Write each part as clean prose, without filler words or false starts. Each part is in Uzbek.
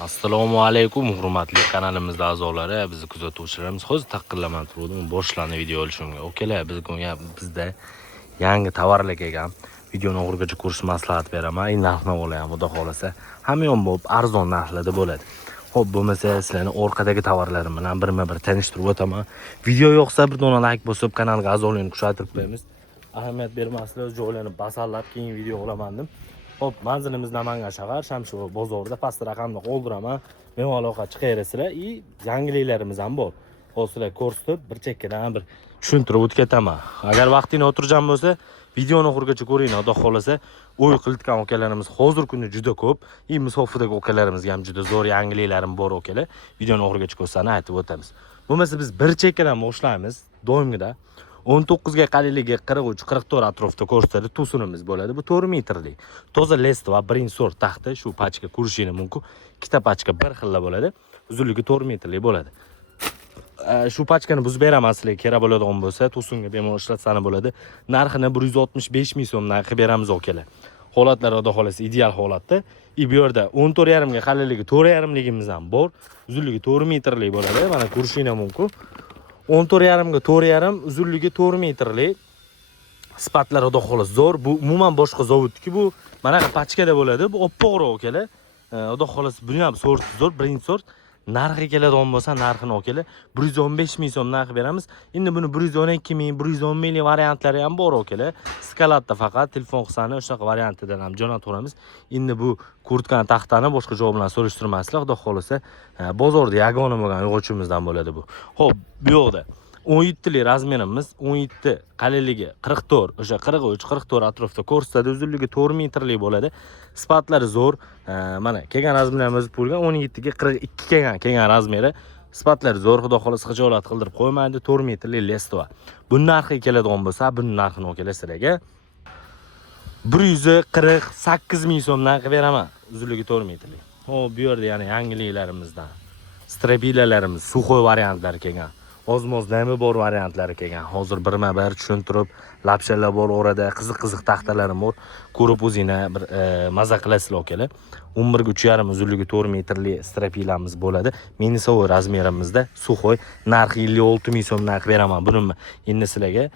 Assalomu alaykum hurmatli kanalimizda a'zolari, bizni kuzatuvchilarimiz. Hozir taqillamay turdim, boshlanib video olishimga. Okalar, bizda yangi tovarlar kelgan. Videoni o'g'rigacha ko'rish maslahat beraman. Narxni olayam, xudo xolasa. Hamma yon bo'lib arzon narxlarda bo'ladi. Xo'p, bo'lmasa sizlarni orqadagi tovarlarim bilan birma-bir tanishtirib o'taman. Video yoqsa bir dona like bosib, kanalga a'zolarni kuchaytirib qo'yamiz. Ahamiyat bermaslar, joylarni basallab keyin video olaman dedim. Hop, manzilimiz Namangan shahar, Shamshur bozorida past raqamni qoldiraman. Meva aloqa chiqaverasizlar. Yangiliklarimiz ham bor. Hozirlar ko'rsatib, bir chekkadan bir tushuntirib o'tkaman. Agar vaqtingni o'tirgan bo'lsa, videoni oxirigacha ko'ring, xudo xolasa. O'y qilitgan okalarimiz hozir kunda juda ko'p. Musofidagi okalarimizga ham juda zo'r yangiliklarim bor okalar. Videoni oxirigacha ko'rsani aytib o'tamiz. Bo'lmasa biz bir chekkadan boshlaymiz, doimgida. 19 ga qaliligi 43-44 atrofida ko'rsatadi, tusunimiz bo'ladi. Bu 4 metrlik. Toza lest va birinchi sort taxta, shu pachka ko'rishingiz mumkin. Ikkita pachka bir xil bo'ladi. Uzunligi 4 metrlik bo'ladi. Shu pachkani buzib beraman sizlarga kerak bo'ladigan bo'lsa, tusunga bemalol ishlatsani bo'ladi. Narxini 165 ming so'm narxi beramiz okalar. Holatlar xudo xolasa ideal holatda. Bu yerda 14,5 ga qalilligi 4,5 ligimiz ham bor. Uzunligi 4 metrlik bo'ladi. Mana ko'rishingiz mumkin. 14,5 ga 4,5, uzunligi 4 metrlik. Sifatlar xudo xolasa zo'r. Bu umuman boshqa zavodniki. Bu mana pachkada bo'ladi. Bu oppoqroq okalar. Xudo xolasa buni ham sort zo'r, birinchi sort. Narxi keladigan bo'lsa, narxini okalar 115 ming so'm narx beramiz. Endi buni 112 ming, 110 minglik variantlari ham bor okalar. Skalatda faqat telefon qilsani o'shaqa variantidan ham jo'nataveramiz. Endi bu kurtkani taxtani boshqa joy bilan solishtirmaslar, xudo xolasa bozorda yagona bo'lgan yo'g'ochimizdan bo'ladi bu. Xo'p, bu yoqda 17 lik razmerimiz, 17 qalilligi 44, o'sha 43, 44 atrofida ko'rsatadi, uzunligi 4 metrlik bo'ladi. Sifatlari zo'r. Mana kelgan razmerimiz bo'lgan 17 ga 42 kelgan razmeri. Sifatlari zo'r, xudo xolasa xijolat qildirib qo'ymaydi. 4 metrlik lestva. Buning narxi keladigan bo'lsa, buning narxini o'kelasizlarga 148 ming so'm narx beraman. Uzunligi 4 metrlik. Xo'p, bu yerda yana yangiliklarimizdan strabilalarimiz, suxoy variantlari kelgan. Ozmoz nami bor variantlari kelgan. Hozir birma-bir tushuntirib, lapshalar bor orada, qiziq-qiziq taxtalarim bor. Ko'rib o'zingizlar bir maza qilasizlar okalar. 11 ga 3,5 uzunligi 4 metrli strapilamiz bo'ladi. Minisovoy razmerimizda suxoy, narxi 56 ming so'm narx beraman. Buni endi sizlarga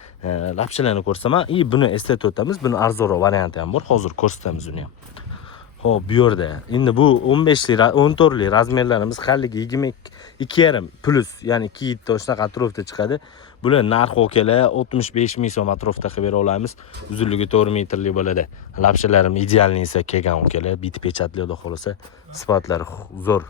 lapshalarni ko'rsaman. Buni eslatib o'tamiz. Buni arzonroq varianti ham bor. Hozir ko'rsatamiz uni ham. Xo'p, bu yerda endi bu 15 lik, 14 lik razmerlarimiz halligi 22,5 plus, ya'ni 2 ta shunaqa atrofda chiqadi. Bular narxi okalar 65 ming so'm atrofida qilib bera olamiz. Uzunligi 4 metrlik bo'ladi. Lapshalarim idealnisi kelgan okalar, bitib pechatli xudo xolasa. Sifatlari zo'r.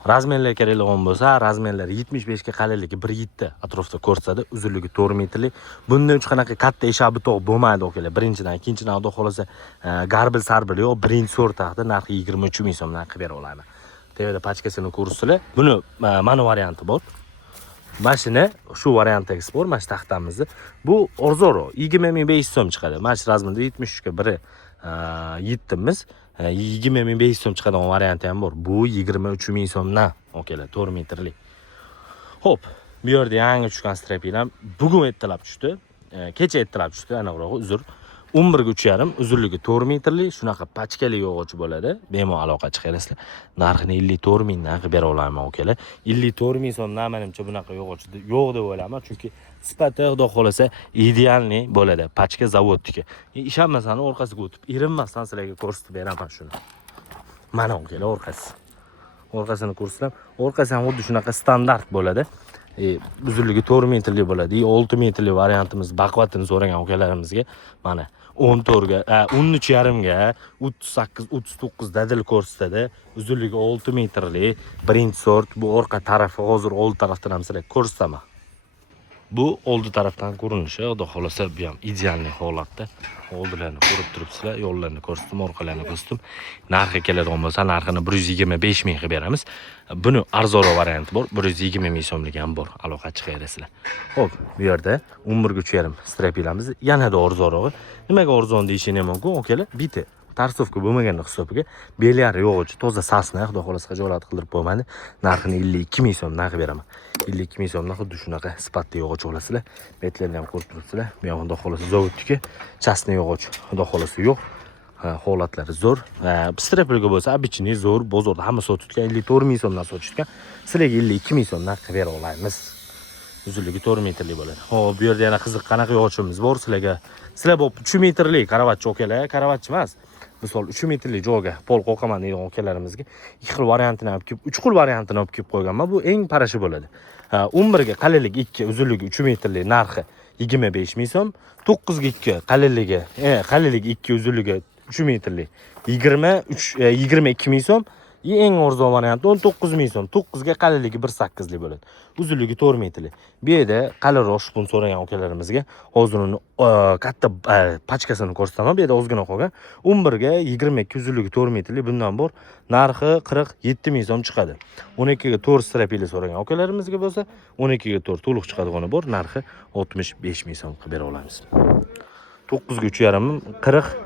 Razmerlar kerakligim bo'lsa, razmerlar 75 ga qalilligi 1,7 atrofida ko'rsatadi, uzunligi 4 metrlik. Bundan uch qanaqa katta eshabitoq bo'lmaydi okalar. Birinchidan, ikkinchidan xudo xolasa garbil sarbil yo'q, birinchi sort taxta narxi 23 ming so'm narx bera olaman. Tevada pachkasini ko'rsizlar. Buni mana varianti bor. Mashina shu variantdagisi bor, mana taxtamizni. Bu arzonroq 20,500 so'm chiqadi. Mana shu razmerda 73 ga biri yetdimiz. 20,500 so'm chiqadigan varianti ham bor. Bu 23 ming so'mdan okalar, 4 metrlik. Xo'p, bu yerda yangi tushgan strapilam bugun ertalab tushdi. Kecha ertalab tushdi, aniqrog'i uzr. 11 ga 3,5, uzunligi 4 metrlik, shunaqa pachkali yo'g'och bo'ladi. Bemalol aloqa chiqarasizlar. Narxini 54 mingdan qilib bera olaman okalar. 54 ming so'mdan menimcha bunaqa yo'g'och yo'q deb o'ylayman, chunki sifati xudo xolasa idealniy bo'ladi. Pachka zavodniki. Ishonmasan orqasiga o'tib, erinmasdan sizlarga ko'rsatib beraman shuni. Mana okalar orqasi. Orqasini ko'rsatib, orqasi ham xuddi shunaqa standart bo'ladi. Uzunligi 4 metrlik bo'ladi. 6 metrlik variantimiz baqvatini so'ragan okalarimizga mana 14 ga, 13,5 ga 38, 39 dadil ko'rsatadi. Uzunligi 6 metrlik, birinchi sort. Bu orqa tarafi, hozir old tarafdan ham sizlarga ko'rsataman. Bu oldi tarafdan ko'rinishi, xudo xolasa bu ham idealniy holatda. Oldilarni ko'rib turibsizlar, yo'llarni ko'rsatdim, orqalarini ko'rsatdim. Narxi keladigan bo'lsa, narxini 125 ming qilib beramiz. Buni arzonroq varianti bor, 120 ming so'mlik ham bor. Aloqa chiqaverasizlar. Xo'p, bu yerda 11 ga 3,5 strapilamiz yanada arzonrog'i. Nimaga arzon deyishingiz mumkin, okalar? Biti tarsovka bo'lmaganda hisobiga belyari yo'g'ochi, toza sasna, xudo xolasa xijolat qildirib qo'ymaydi. Narxini 52 ming so'm narx beraman. 52 ming so'mdan xuddi shunaqa sifatli yo'g'och olasizlar. Betlarni ham ko'rib turibsizlar. Bu ham xudo xolasa zavodniki, chasna yo'g'och, xudo xolasa yo'q. holatlari zo'r. Strepilga bo'lsa, обычный zo'r, bozorda hamma sotib 54 ming so'mdan sotishgan. Sizlarga 52 ming so'mdan qilib bera olamiz. Uzunligi 4 metrli bo'ladi. Xo'p, bu yerda yana qiziq qanaqa yo'lchimiz bor sizlarga. Sizlar bu 3 metrli karavatchi okalar, karavatchi emas. Misol 3 metrli joyga pol qo'qaman degan okalarimizga 2 xil variantini olib kelib, 3 xil variantini olib kelib qo'yganman. Bu eng parashi bo'ladi. 11 ga qalinligi 2, uzunligi 3 metrli narxi 25 ming so'm, 9 ga 2 qalinligi 2, uzunligi 3 metrli 22 ming so'm. Eng arzon varianti 19 ming so'm. 9 ga qalinligi 1.8 li bo'ladi. Uzunligi 4 metrli. Bu yerda qalinroq shpun so'ragan okalarimizga hozir uni katta pachkasini ko'rsataman. Bu yerda ozgina qolgan. 11 ga 22, uzunligi 4 metrli bundan bor. Narxi 47 ming so'm chiqadi. 12 ga 4 strapili so'ragan okalarimizga bo'lsa, 12 ga 4 to'liq chiqadigani bor. Narxi 65 ming so'm qilib bera olamiz. 9 ga 3.5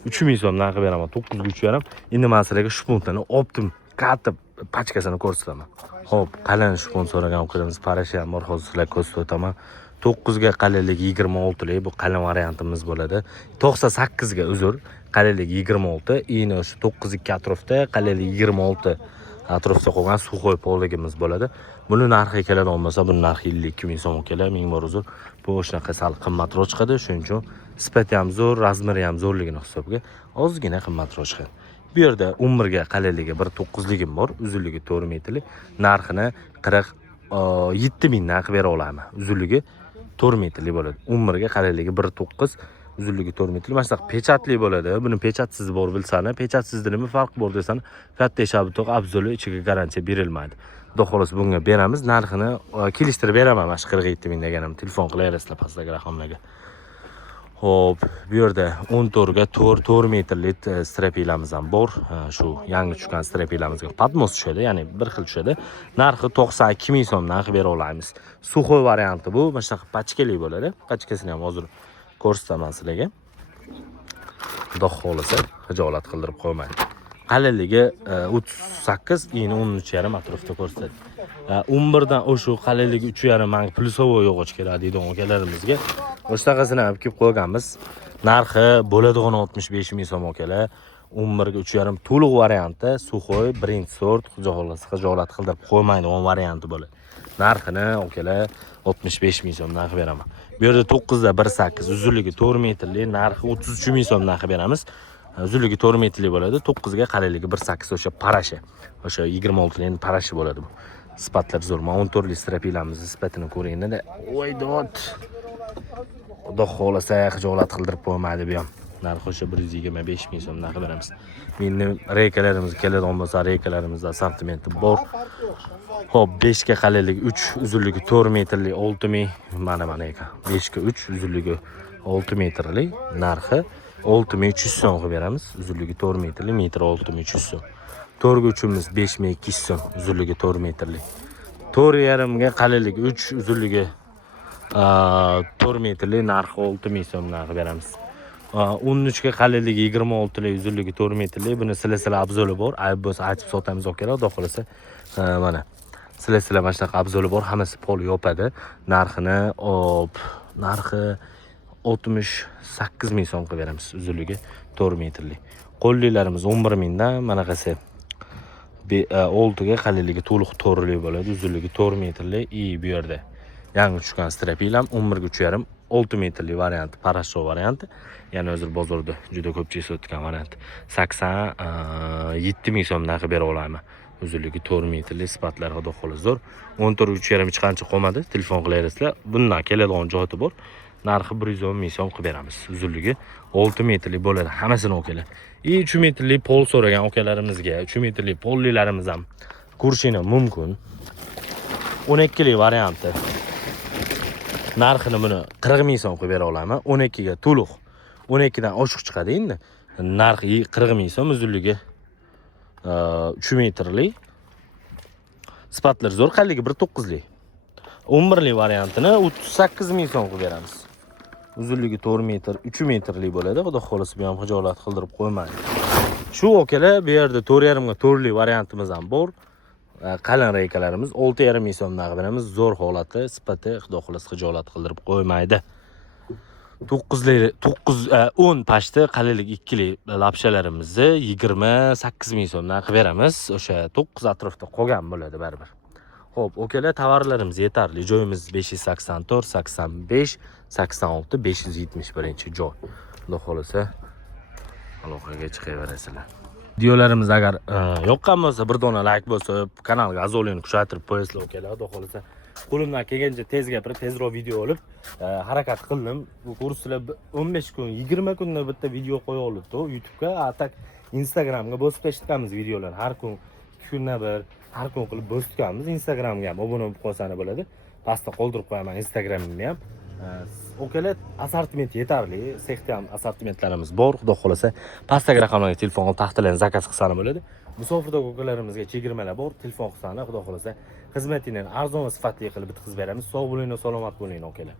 3 ming so'mdan qilib beraman. 9 ga 3.5. Endi men sizlarga shpuntani optim katta pachkasini ko'rsataman. Xo'p, qalin shpun so'ragan ukalarimiz parashi ham bor, hozir sizlarga ko'rsatib o'taman. 9 ga qalinligi 26 li, bu qalin variantimiz bo'ladi. 98 ga uzr, qalinligi 26, endi o'sha 9.2 atrofda qalinligi 26 atrofda qolgan suxoy polligimiz bo'ladi. Buni narxi keladigan bo'lsa, bu narxi 52 ming so'm kelar, ming bor uzr. Bu o'shanaqa sal qimmatroq chiqadi, shuning uchun sifati ham zo'r, razmeri ham zo'rligini hisobiga ozgina qimmatroq chiqadi. Bu yerda 11 ga qalinligi 1.9 ligim bor, uzunligi 4 metrli. Narxini 47 mingdan qilib bera olaman. Uzunligi 4 metrli bo'ladi. 11 ga qalinligi 1.9, uzunligi 4 metrli. Mana shunaqa pechatli bo'ladi. Buni pechatsiz bor bilsani, pechatsizda nima farq bor desani, katta shabutoq abzuli ichiga garantiya berilmaydi. Xudo xolos bunga beramiz. Narxini kelishtirib beraman, mana shu 47 ming deganim. Telefon qilaverasizlar pastdagi raqamlarga. Xo'p, bu yerda 14 ga 4 metrli strapilamiz ham bor. Shu yangi tushgan strapilamizga padmos tushadi, ya'ni bir xil tushadi. Narxi 92 ming so'mdan qilib bera olamiz. Suxoy varianti bu, mana shunaqa pachkali bo'ladi. Pachkasini ham hozir ko'rsataman sizlarga. Xudo xolasa hijolat qildirib qo'ymaydi. Qalinligi 38, endi 13.5 atrofda ko'rsatadi. 11 dan o'sha qalinligi 3.5 ming plyusovoy yog'och keladi deydigan okalarimizga. O'shtaqasini olib kelib qo'yganmiz. Narxi bo'ladigan 65 ming so'm okalar. 11 ga 3.5 to'liq varianti, suxoy, birinchi sort, hijolat qildirib qo'ymaydigan varianti bo'ladi. Narxini okalar 65 ming so'mdan qilib beraman. Bu yerda 9 da 1.8, uzunligi 4 metrli, narxi 33 ming so'mdan qilib beramiz. Uzunligi 4 metrli bo'ladi. 9 ga qalinligi 1.8, o'sha parashi. O'sha 26 ning parashi bo'ladi bu. Sifatlar zo'r. 14 li strapilamizni sifatini ko'ringlar. Voy dod. Xudo xolasa hijolat qildirib qo'ymaydi bu ham. Narxi o'sha 125 ming so'mdan qilib beramiz. Endi reykalarimiz keladigan bo'lsa, reykalarimiz assortimenti bor. Xo'p, 5 ga qalinligi 3, uzunligi 4 metrli 6 ming. Mana ekan. 5 ga 3, uzunligi 6 metrli, narxi 6300 so'm qilib beramiz. Uzunligi 4 metrli, metr 6300 so'm. 4 ga 3imiz 5200 so'm, uzunligi 4 metrli. 4.5 ga qalinligi 3, uzunligi 4 metrli, narxi 6000 so'mdan qilib beramiz. 13 ga qalinligi 26 li, uzunligi 4 metrli. Buni sila abzoli bor. Ayb bo'lsa aytib sotamiz okalar. Xudo xolasa mana sila mana shunaqa abzoli bor. Hammasi pol yopadi. Narxi 68 ming so'm qilib beramiz. Uzunligi 4 metrli. Qo'lliklarimiz 11 mingdan, mana qasi 6 ga qalinligi to'liq 4 li bo'ladi. Uzunligi 4 metrli. Bu yerda yangi tushgan strapilam 11 ga 3.5, 6 metrli varianti, parasho varianti. Ya'ni hozir bozorda juda ko'pchilik sotgan variant. 87 ming so'mdan qilib bera olaman. Uzunligi 4 metrli, sifatlar xudo xolos zo'r. 14.3.5 hech qancha qolmadi. Telefon qilaverasizlar. Bundan keladigan joyi bor. Narxi 110 ming so'm qilib beramiz. Uzunligi 6 metrli bo'ladi. Hammasini okalar. 3 metrli pol so'ragan okalarimizga 3 metrli pollilarimiz ham ko'rishinglar mumkin. 12 li varianti. Narxini buni 40 ming so'm qilib bera olaman. 12 ga to'liq. 12 dan oshiq chiqadi endi. Narxi 40 ming so'm, uzunligi 3 metrli. Sifatlar zo'r, qalinligi 1.9 li. 11 li variantini 38 ming so'm qilib beramiz. Uzunligi 4 metr, 3 metrli bo'ladi. Xudo xolasa bu ham hijolat qildirib qo'ymaydi. Shu okalar bu yerda 4.5 ga 4 li variantimiz ham bor. Qalin reykalarimiz 6.5 ming so'mdan qilib beramiz. Zo'r holati, sifati xudo xolasa hijolat qildirib qo'ymaydi. 10 pashti qalinlik 2 lik lapshalarimizni 28 ming so'mdan qilib beramiz. O'sha 9 atrofida qolgan bo'ladi baribir. Xo'p, okalar, tovarlarimiz yetarli. Joyimiz 584, 85, 86, 571 joy. Xudo xolasa aloqaga chiqaverasizlar. Videolarimiz agar yoqqan bo'lsa, bir dona like bosib, kanalga a'zolikni kuchaytirib qo'yasizlar okalar. Xudo xolasa qo'limdan kelgancha tez gapirib, tezroq video olib harakat qildim. Bu kurslar 15 kun, 20 kunda bitta video qo'ya olibdi YouTube'ga, atak Instagramga bosib tashlaganmiz videolar. Har kun 2 kunda bir, har kun qilib bosib turganmiz. Instagramga ham obuna bo'lib qolsangiz bo'ladi. Pastda qoldirib qo'yaman Instagramimni ham. Okalar, assortiment yetarli. Sexda ham assortimentlarimiz bor. Xudo xolasa pastdagi raqamlarga telefon qilib taxtalarni zakaz qilsangiz bo'ladi. Musofirdagi okalarimizga chegirmalar bor. Telefon qilsangiz, xudo xolasa xizmatingni arzon va sifatli qilib bitkazib beramiz. Sog' bo'ling, salomat bo'ling okalar.